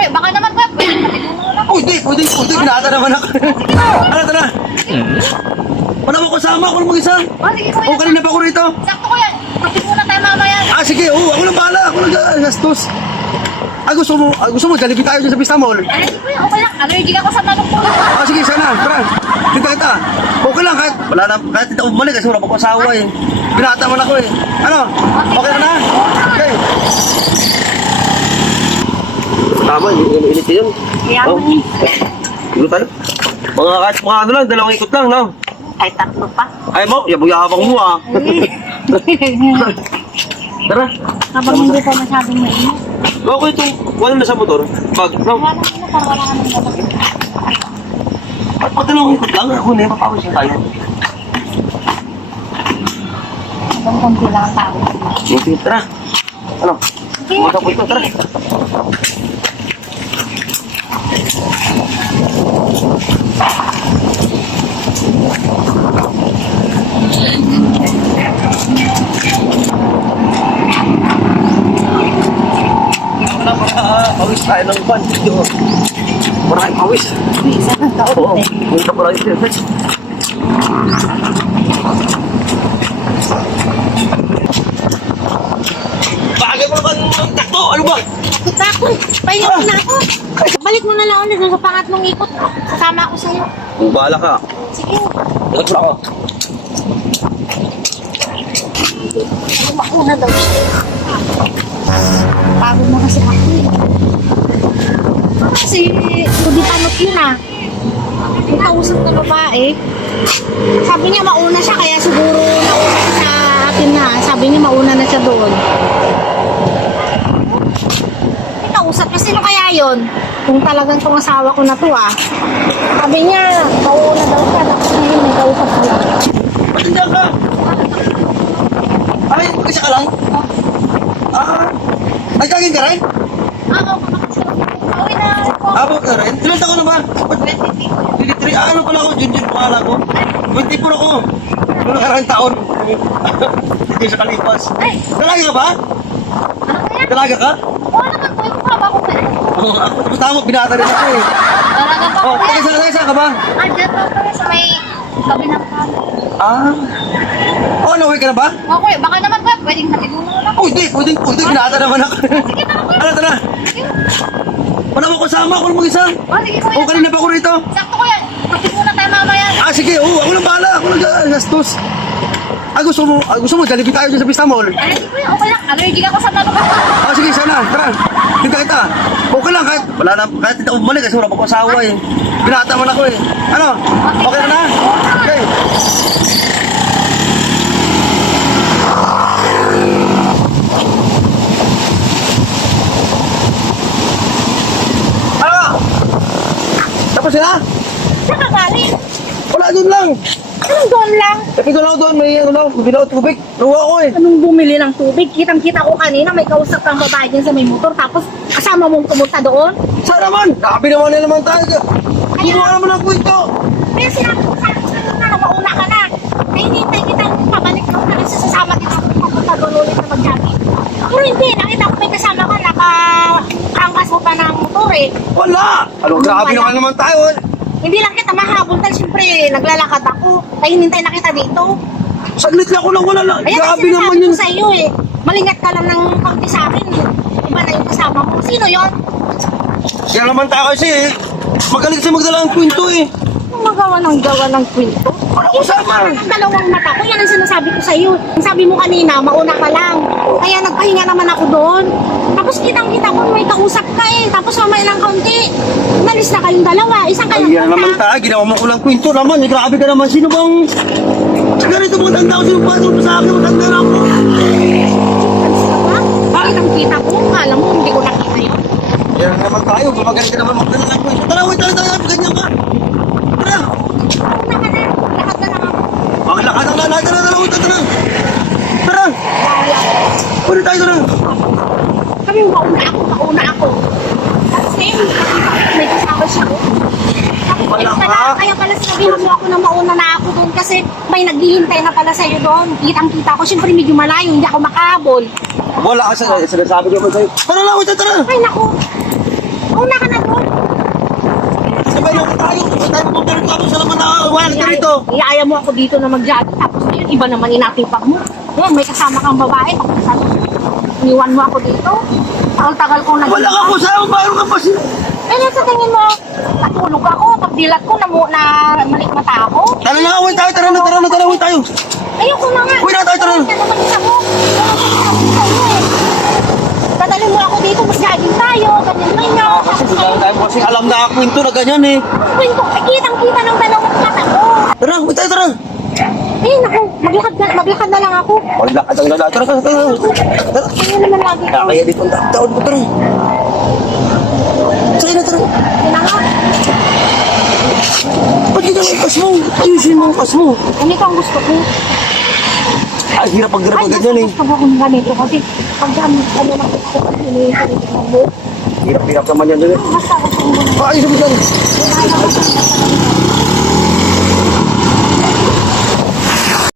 Okay, baka naman kuya, pwede matulungan ako. Oh, pwede, binata naman ako. Ano, tara. Wala mo kasama, ako lang mag-isa. Oh, sige kuya. O, kanina pa ako rito. Sakto kuya, kape muna tayo mamaya. Sige, ako lang bahala, ako lang gastos. Gusto mo, Jollibee tayo dyan sa Vista Mall. Ay, hindi kuya, okay lang. Allergic ako sa manok po. Sige, sana, tara. Kita. Okay lang, kahit hindi ako bumalik kasi wala pa ko asawa eh. Binata man ako eh. Ano? Okay na? Okay. Tama, init yun. Kaya Oh. Dito tayo. Kahit mga ano lang, dalawang ikot lang, no? Ay, tatlo pa. Ay mo, yabang-yabang mo ah. Tara. Habang hindi pa masyadong mainit. Bago itong, wala na sa motor. Bag, no? Wala naman na, parang wala ka nang gagawin. At dalawang ikot lang, ako na, mapawis na tayo. Habang konti lang ang tao. Sige, tara. Ano? Okay. Mata po ito, tara. Pawis tayo ng pan. Maraming pawis. Isa ng tao. Oo, punta ko lang ito. Bagay mo naman ng takto, ano ba? Takot. Pahinga mo na ako. Balik mo na lang ulit sa pangatlong ikot. Kasama ako sa'yo. Bahala ka. Sige. Lagot mo ako. Mauna daw siya. Pagod na kasi ako. Kasi, hindi panot yun ah. May kausap na babae. Sabi niya mauna siya, kaya siguro nauna siya sa akin na. Sabi niya mauna na siya doon. May kausap na, sino kaya yun? Kung talagang itong asawa ko na to ah. Sabi niya, mauna daw siya. Tapos ngayon may kausap siya. Patindihan ka. Ay, mag-isa ka lang? Nagkagin ka rin? Oo, pauwi na ako. Abot ka rin? Ilan taon na ba? 23. 23. Ano pala ako? Junjun pangalan ko. 24 ako. Noong nakarang taon. Hindi sa kalipas. Ay, Dalaga ka ba? ano kaya? Dalaga ka? Oo naman po, yung mukha ba ako kaya? Oo, ako tama, binata rin ako eh. Talaga ba Oh, ako kaya? taga-isa ka ba? Dyan po kami sa may gabi ng kami. Oh, nauwi ka na ba? Okay, baka naman kuya, pwedeng matulungan ako. Oh, pwede, binata naman ako. Sige na kuya. Ano, tara. Sige. Wala mo kasama, ako lang mag-isa. Oh, sige kuya. O, kanina pa ako rito. Sakto kuya, kape muna tayo mamaya. Sige, ako lang bahala, ako lang gastos. Gusto mo, Jollibee tayo dyan sa Vista Mall. Ay, hindi kuya, okay lang. Allergic ako sa manok. Sige, sana, tara. Kita. Okay lang, kahit hindi ako bumalik kasi wala pa ko asawa eh. Binata man ako eh. Ano? Okay na? Okay. Ano? Tapos sila? Saan ka galing? Wala, doon lang. Anong doon lang? Kasi doon, may binaw tubig. Ruwa ko eh. Anong bumili ng tubig? Kitang-kita ko kanina, may kausap kang babae dyan sa may motor, tapos kasama mong pumunta doon. Saan naman? Nakabinawan na naman tayo. Gumawa naman ang kwento. Kaya sinabi ko sa akin na mauna ka na. Ay, hinihintay kita pabalik ka na kasi sasama kita kung papunta doon ulit na mag-jogging. Pero hindi, nakita ko may kasama ka, naka-angkas mo pa ng motor eh. Wala! Grabe naman naman tayo. Hindi lang kita mahabol dahil siyempre naglalakad ako. Ay, hinintay na kita dito. Saglit lang ako lang, wala lang. Ayan, Grabe kasi naman sinasabi yun. ko sa iyo eh. Malingat ka lang ng kaunti sa akin. Iba na yung kasama mo. Sino yon? Kaya naman tayo kasi eh. Magaling kasi magdala ang kwento eh. Ang magawa ng kwento. Wala ko sama. Ang dalawang mata ko, yan ang sinasabi ko sa iyo. Ang sabi mo kanina, mauna ka lang. Kaya nagpahinga naman ako doon. Tapos kitang-kita ko may kausap ka eh. Tapos mamaya lang kaunti. Nalis na kayong dalawa. Isang kayo Ayan naman tayo. Ginawa mo ko lang kwento naman. Eh, grabe ka naman. Sino bang... Saka rito maganda ako. Sino ba? Sino ba sa akin? Maganda na ako. Kitang-kita ko. Alam mo, hindi ko nakita yun. Ayan naman tayo. Gumagaling ka naman magdala ng kwento. Tara, wait. Tara. Ganyan ka. Tara. Una ka na. Lakad na lang ako. Lakad ang lalaki. Tara. Tara. Pwede tayo. Tara. Kami mauna ako. Kasi may kasama siya. Wala ka. Kaya pala sinabihan mo ako na mauna na ako doon kasi may naghihintay na pala sa'yo doon. Kitang-kita ko. Siyempre medyo malayo, hindi ako makahabol. Wala ka. Sinasabi ko naman sa'yo. Tara. Ay naku. Mauna ka na doon. Sabay lang tayo. Sabay tayo magpunta rito. Sa naman na wala ka rito. Iaya mo ako dito na mag-jogging. Tapos ngayon, iba naman inatipag mo. Ngayon, may kasama kang babae. Tapos ano, iniwan mo ako dito. Tagal-tagal ko nag- Wala ka po sa mayroon ka pa siya. Eh, sa tingin mo, natulog ako. Pagdilat ko, na malik mata ako. Tara na, uwi tayo. Tara na, uwi tayo. Ayoko na nga. Uwi na tayo, tara. Kaya naman ako. Dadalhin mo ako dito, mag-jogging tayo. Ganyan. Kasi tayo kasi alam na ako ito na ganyan eh. Kwento, kitang-kita ng dalawang mata ko. Tara, uwi tayo, tara. Eh, naku, maglakad na lang ako. Maglakad ang lalaki. Tara. Tara. Kaya naman lagi. Kaya dito ang taon mo, tara. Tara na, tara. Yun na nga. Ba't hindi ang pas mo? Ayusin mo ang pas mo. Ganito ang gusto ko. Ay, hirap pag Ay, ganyan eh. gusto ko kung ganito kasi pag gamit ka na ng gusto ko, hinihilig mo. Hirap naman yan din eh. Basta gusto ko na. Ayusin mo dyan. Kaya naman